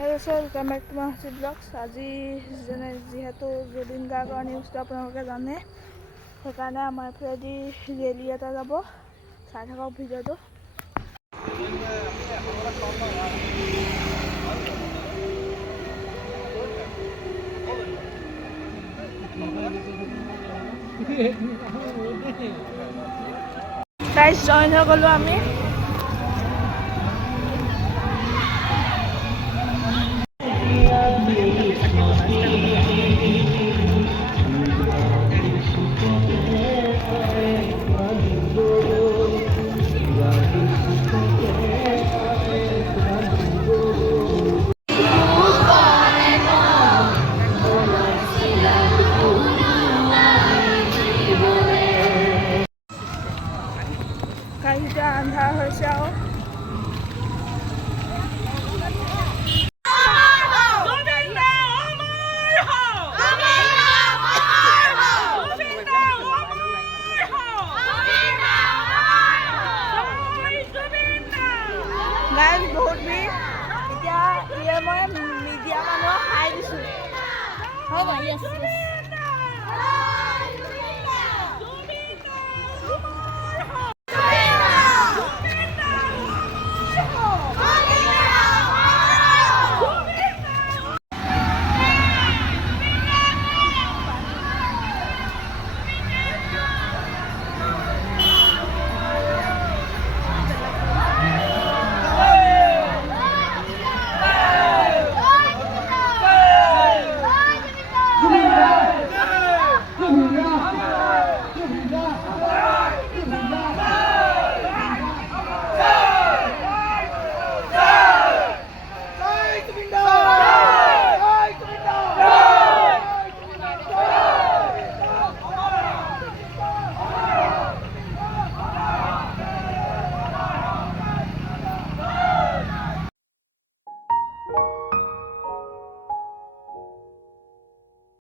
Hello' sir, welcome back to my Hasi blogs. আজি যিহেতু জুবিন গাৰ্গৰ নিউজটো আপোনালোকে জানে, সেইকাৰণে আমাৰ এইফালেদি ৰেলী এটা যাব। চাই থাকক ভিডিঅ'টো। গাইজ জইন হৈ গ'লোঁ আমি। এতিয়া আন্ধাৰ হৈছে আৰু গাইজ বহুত ভিৰ। এতিয়া মই মিডিয়া মানুহক খাই দিছোঁ।